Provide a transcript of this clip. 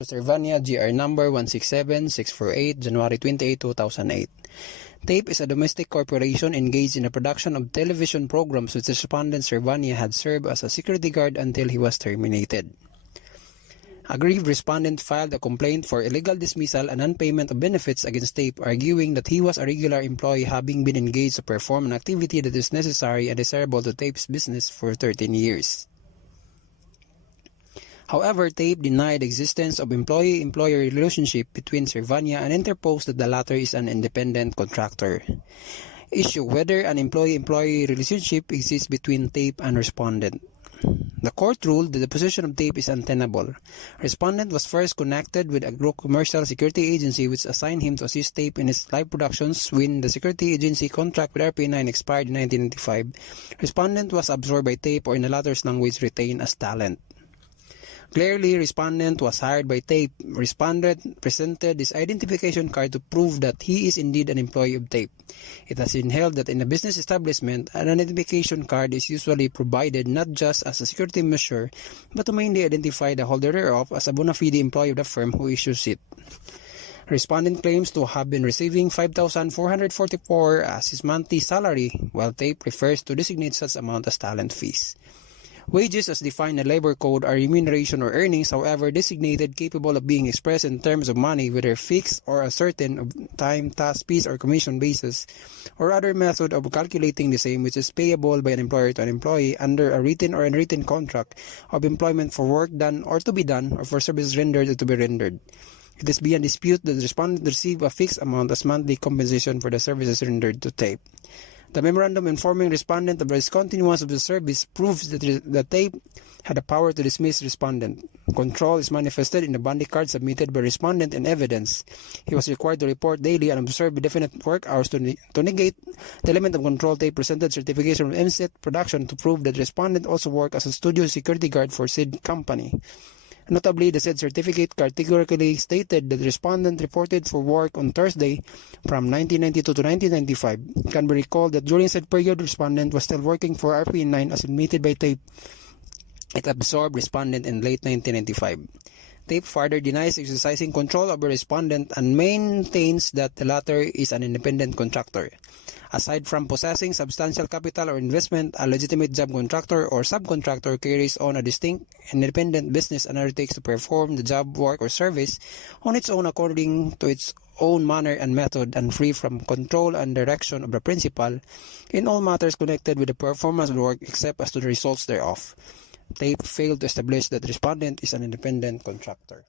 Servania GR number 167648, January 28, 2008. TAPE is a domestic corporation engaged in the production of television programs which respondent Servania had served as a security guard until he was terminated. Aggrieved respondent filed a complaint for illegal dismissal and non-payment of benefits against TAPE, arguing that he was a regular employee having been engaged to perform an activity that is necessary and desirable to TAPE's business for 13 years. However, TAPE denied the existence of employee-employer relationship between Servania and interposed that the latter is an independent contractor. Issue whether an employee-employee relationship exists between TAPE and respondent. The court ruled that the position of TAPE is untenable. Respondent was first connected with a commercial security agency which assigned him to assist TAPE in its live productions when the security agency contract with RPA9 expired in 1995. Respondent was absorbed by TAPE, or in the latter's language, retained as talent. Clearly, respondent was hired by TAPE. Respondent presented his identification card to prove that he is indeed an employee of TAPE. It has been held that in a business establishment, an identification card is usually provided not just as a security measure, but to mainly identify the holder thereof as a bona fide employee of the firm who issues it. Respondent claims to have been receiving $5,444 as his monthly salary, while TAPE prefers to designate such amount as talent fees. Wages as defined in the labor code are remuneration or earnings, however designated, capable of being expressed in terms of money, whether fixed or a certain time, task, piece, or commission basis, or other method of calculating the same, which is payable by an employer to an employee under a written or unwritten contract of employment for work done or to be done, or for services rendered or to be rendered. It is beyond dispute that the respondent received a fixed amount as monthly compensation for the services rendered to TAPE. The memorandum informing respondent of the discontinuance of the service proves that the TAPE had the power to dismiss respondent. Control is manifested in the bounty card submitted by respondent and evidence. He was required to report daily and observe definite work hours to negate the element of control. TAPE presented certification of MSET production to prove that respondent also worked as a studio security guard for said company. Notably, the said certificate categorically stated that the respondent reported for work on Thursday from 1992 to 1995. It can be recalled that during said period, respondent was still working for RPA9 as admitted by TAPE. It absorbed respondent in late 1995. TAPE further denies exercising control over respondent and maintains that the latter is an independent contractor. Aside from possessing substantial capital or investment, a legitimate job contractor or subcontractor carries on a distinct independent business and undertakes to perform the job, work, or service on its own according to its own manner and method, and free from control and direction of the principal in all matters connected with the performance of the work except as to the results thereof. TAPE failed to establish that the respondent is an independent contractor.